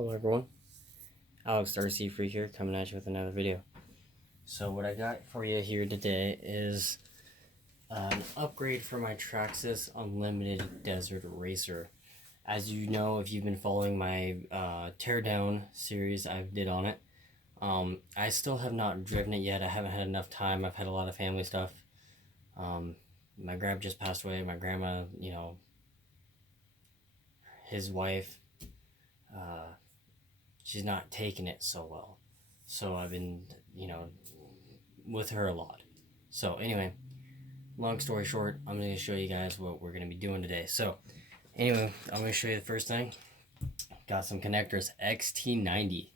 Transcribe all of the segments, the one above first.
Hello everyone, Alex RC Free here, coming at you with another video. So what I got for you here today is an upgrade for my Traxxas Unlimited Desert Racer. As you know, if you've been following my teardown series I did on it, I still have not driven it yet. I haven't had enough time. I've had a lot of family stuff. My grandpa just passed away. My grandma, his wife, she's not taking it so well. So I've been, with her a lot. So anyway, long story short, I'm going to show you guys what we're going to be doing today. So anyway, I'm going to show you the first thing. Got some connectors, XT90.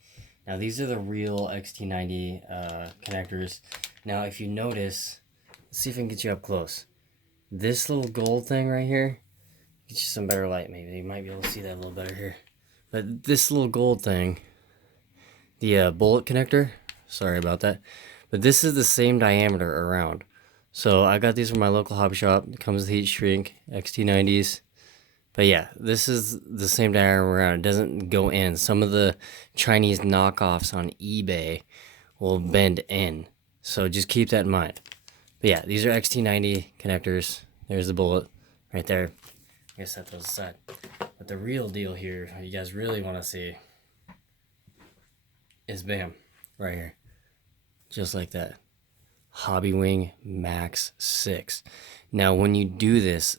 Now these are the real XT90 connectors. Now if you notice, let's see if I can get you up close. This little gold thing right here, get you some better light maybe. You might be able to see that a little better here. But this little gold thing, the bullet connector, sorry about that, but this is the same diameter around. So I got these from my local hobby shop. It comes with heat shrink, XT90s. But yeah, this is the same diameter around. It doesn't go in. Some of the Chinese knockoffs on eBay will bend in. So just keep that in mind. But yeah, these are XT90 connectors. There's the bullet right there. I'm gonna set those aside. But the real deal here, you guys really want to see, is bam, right here. Just like that. Hobbywing Max 6. Now when you do this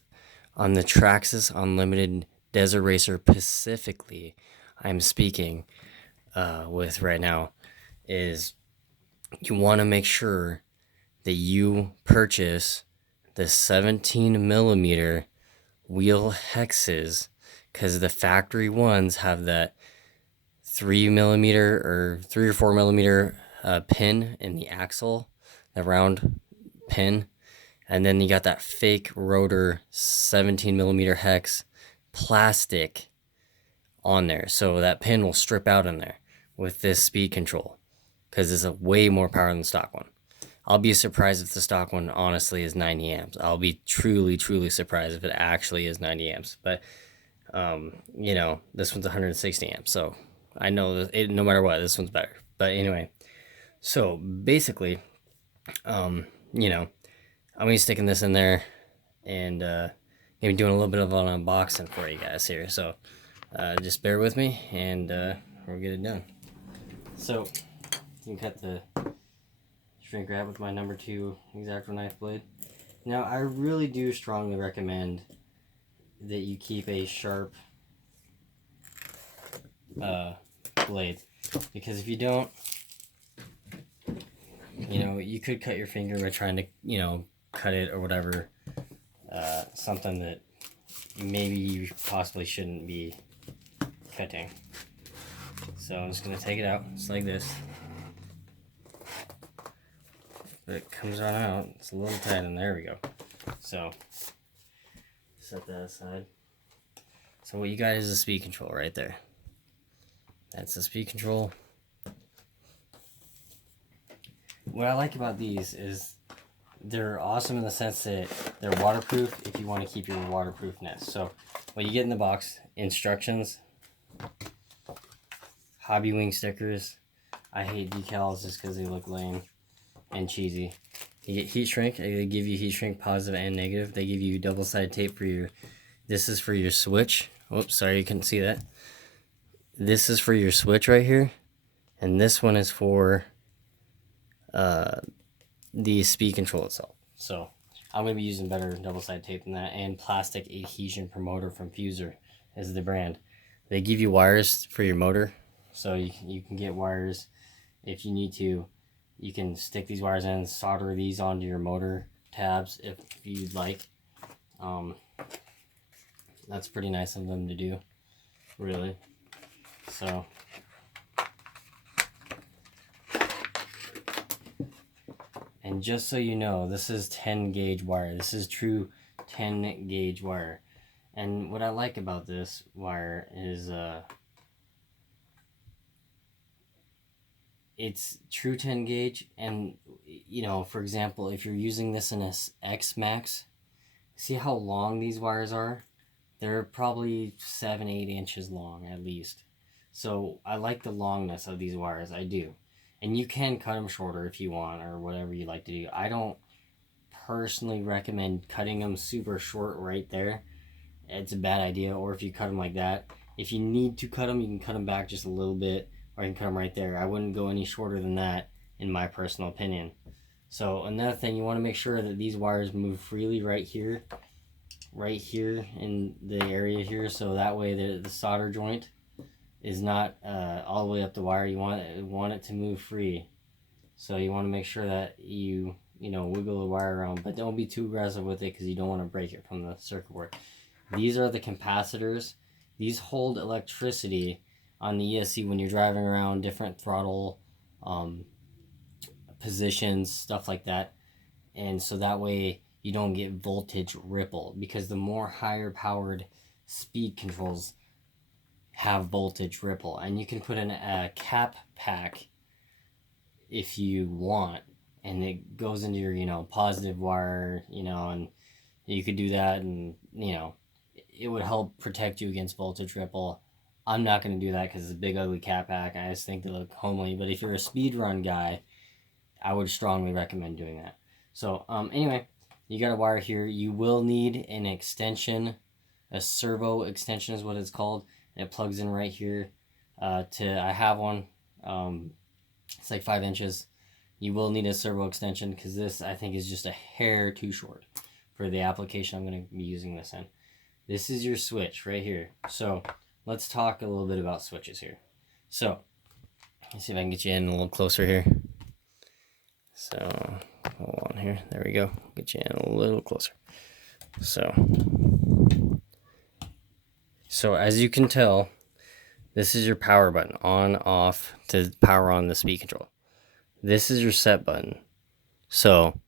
on the Traxxas Unlimited Desert Racer specifically, I'm speaking with right now, is you want to make sure that you purchase the 17 millimeter wheel hexes, because the factory ones have that 3 millimeter or 3 or 4 millimeter pin in the axle, the round pin, and then you got that fake rotor 17 millimeter hex plastic on there, so that pin will strip out in there with this speed control, because it's a way more power than the stock one. I'll be surprised if the stock one honestly is 90 amps. I'll be truly surprised if it actually is 90 amps. But this one's 160 amps, so I know that no matter what, this one's better. But anyway, so basically, I'm gonna be sticking this in there and maybe doing a little bit of an unboxing for you guys here. So just bear with me and we'll get it done. So you can cut the shrink wrap with my number 2 X-Acto knife blade. Now I really do strongly recommend that you keep a sharp blade, because if you don't, you could cut your finger by trying to cut it or whatever, something that maybe you possibly shouldn't be cutting. So I'm just gonna take it out just like this. But it comes on out, it's a little tight, and there we go. So set that aside. So what you got is the speed control right there. That's the speed control. What I like about these is they're awesome in the sense that they're waterproof if you want to keep your waterproofness. So what you get in the box: instructions, hobbywing stickers. I hate decals just because they look lame and cheesy. You get heat shrink. They give you heat shrink positive and negative. They give you double-sided tape for your, this is for your switch. Oops, sorry you couldn't see that. This is for your switch right here, and this one is for the speed control itself. So I'm going to be using better double-sided tape than that, and plastic adhesion promoter from Fuser is the brand. They give you wires for your motor, so you can get wires if you need to. You can stick these wires in, solder these onto your motor tabs if you'd like. That's pretty nice of them to do, really. So and just so you know, this is 10 gauge wire. This is true 10 gauge wire. And what I like about this wire is it's true 10 gauge, and for example, if you're using this in a X Max, see how long these wires are? They're probably 7-8 inches long at least. So I like the longness of these wires, I do. And you can cut them shorter if you want, or whatever you like to do. I don't personally recommend cutting them super short right there. It's a bad idea. Or if you cut them like that, if you need to cut them, you can cut them back just a little bit, or you can cut them right there. I wouldn't go any shorter than that, in my personal opinion. So another thing, you want to make sure that these wires move freely right here in the area here, so that way the solder joint is not all the way up the wire. You want it to move free. So you want to make sure that you wiggle the wire around, but don't be too aggressive with it because you don't want to break it from the circuit board. These are the capacitors. These hold electricity on the ESC when you're driving around different throttle positions, stuff like that. And so that way you don't get voltage ripple, because the more higher powered speed controls have voltage ripple. And you can put in a cap pack if you want, and it goes into your positive wire, and you could do that, and it would help protect you against voltage ripple. I'm not going to do that because it's a big ugly cap pack. I just think they look homely. But if you're a speed run guy, I would strongly recommend doing that. So anyway, you got a wire here. You will need an extension, a servo extension is what it's called. And it plugs in right here. I have one. It's like 5 inches. You will need a servo extension because this, I think, is just a hair too short for the application I'm going to be using this in. This is your switch right here. So let's talk a little bit about switches here. So let's see if I can get you in a little closer here. So hold on here. There we go. Get you in a little closer. So as you can tell, this is your power button, on, off, to power on the speed control. This is your set button. So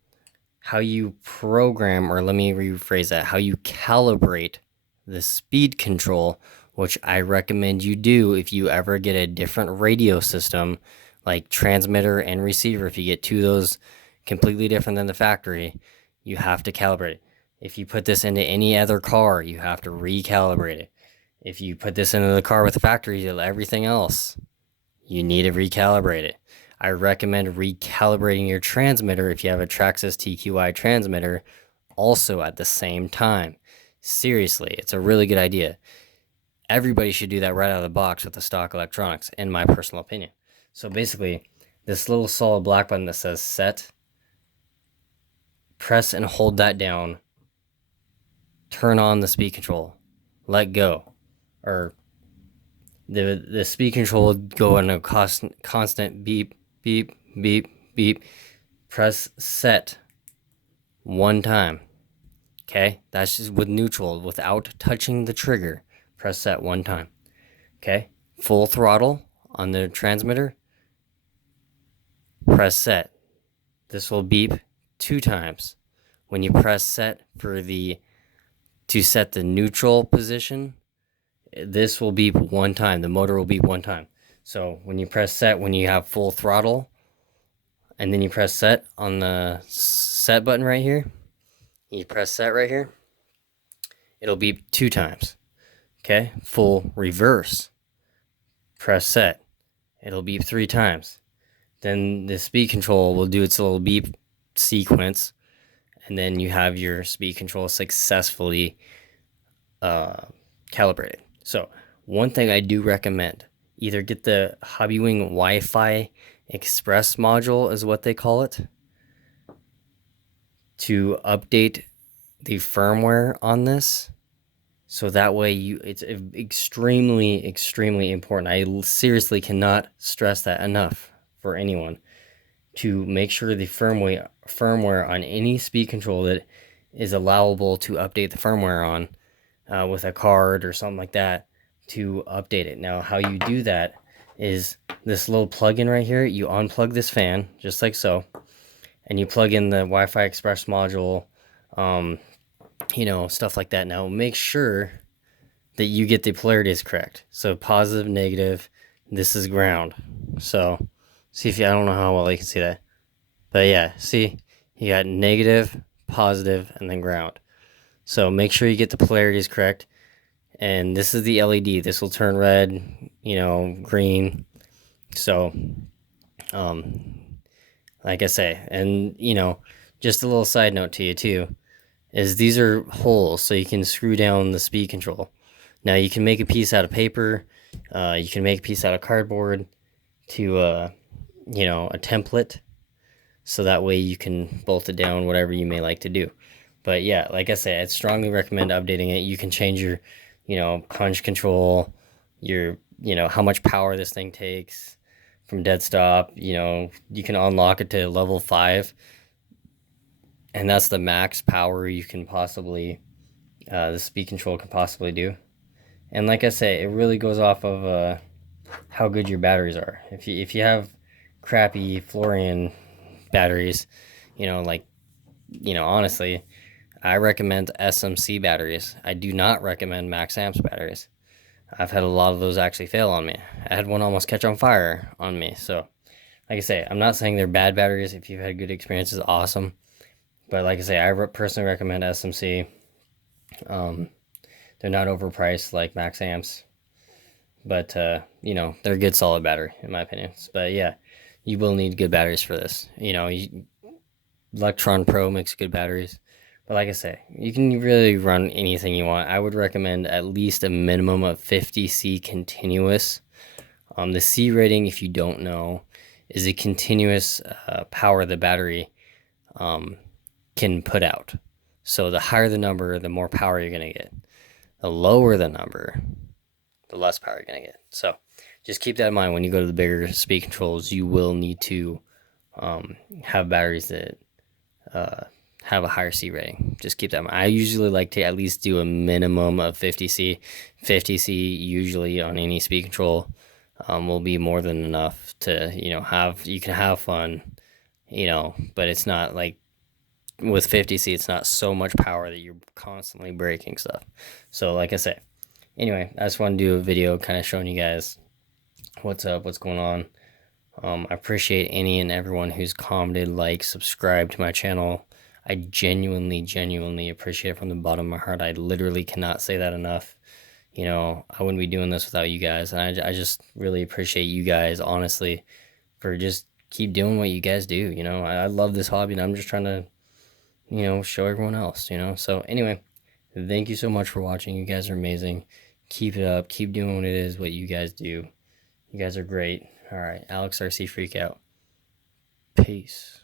how you program, or let me rephrase that, how you calibrate the speed control, which I recommend you do if you ever get a different radio system, like transmitter and receiver. If you get two of those completely different than the factory, you have to calibrate it. If you put this into any other car, you have to recalibrate it. If you put this into the car with the factory, everything else, you need to recalibrate it. I recommend recalibrating your transmitter if you have a Traxxas TQI transmitter also at the same time. Seriously, it's a really good idea. Everybody should do that right out of the box with the stock electronics, in my personal opinion. So basically, this little solid black button that says set, press and hold that down, turn on the speed control, let go, or the speed control will go on a constant beep, beep, beep, beep. Press set one time. Okay, that's just with neutral, without touching the trigger. Press set one time. Okay, full throttle on the transmitter. Press set. This will beep 2 times. When you press set to set the neutral position, this will beep 1 time. The motor will beep 1 time. So when you press set, when you have full throttle, and then you press set on the set button right here, you press set right here, it'll beep 2 times. Okay, full reverse, press set, it'll beep 3 times. Then the speed control will do its little beep sequence, and then you have your speed control successfully calibrated. So one thing I do recommend, either get the Hobbywing Wi-Fi Express module is what they call it, to update the firmware on this. So that way it's extremely, extremely important. I seriously cannot stress that enough for anyone, to make sure the firmware on any speed control that is allowable to update the firmware on with a card or something like that, to update it. Now, how you do that is this little plug-in right here. You unplug this fan, just like so, and you plug in the Wi-Fi Express module, stuff like that. Now, make sure that you get the polarities correct. So positive, negative, this is ground. So see if I don't know how well you can see that. But yeah, see, you got negative, positive, and then ground. So make sure you get the polarities correct. and this is the LED. This will turn red, green. So, like I say, and just a little side note to you too, is these are holes so you can screw down the speed control. Now you can make a piece out of paper, you can make a piece out of cardboard to a template, so that way you can bolt it down, whatever you may like to do. But yeah, like I say, I'd strongly recommend updating it. You can change your punch control, your how much power this thing takes from dead stop. You can unlock it to level 5, and that's the max power you can possibly the speed control can possibly do. And like I say, it really goes off of how good your batteries are. If you have crappy Florian batteries, honestly, I recommend SMC batteries. I do not recommend max amps batteries. I've had a lot of those actually fail on me. I had one almost catch on fire on me. So, like I say, I'm not saying they're bad batteries. If you've had good experiences, awesome. But like I say, I personally recommend SMC. They're not overpriced like max amps, but they're a good solid battery in my opinion. But yeah, you will need good batteries for this. Electron Pro makes good batteries. But like I say, you can really run anything you want. I would recommend at least a minimum of 50C continuous. The C rating, if you don't know, is a continuous power the battery can put out. So the higher the number, the more power you're going to get. The lower the number, the less power you're going to get. So just keep that in mind when you go to the bigger speed controls. You will need to have batteries that have a higher C rating. Just keep that in mind. I usually like to at least do a minimum of 50C. 50C usually on any speed control will be more than enough to you can have fun, but it's not like with 50C, it's not so much power that you're constantly breaking stuff. So like I said, anyway, I just want to do a video kind of showing you guys what's up, what's going on. I appreciate any and everyone who's commented, like, subscribed to my channel. I genuinely appreciate it from the bottom of my heart. I literally cannot say that enough. I wouldn't be doing this without you guys, and I just really appreciate you guys, honestly, for just keep doing what you guys do. I love this hobby, and I'm just trying to show everyone else, So anyway, thank you so much for watching. You guys are amazing. Keep it up. Keep doing what it is, what you guys do. You guys are great. All right, Alex RC Freakout. Peace.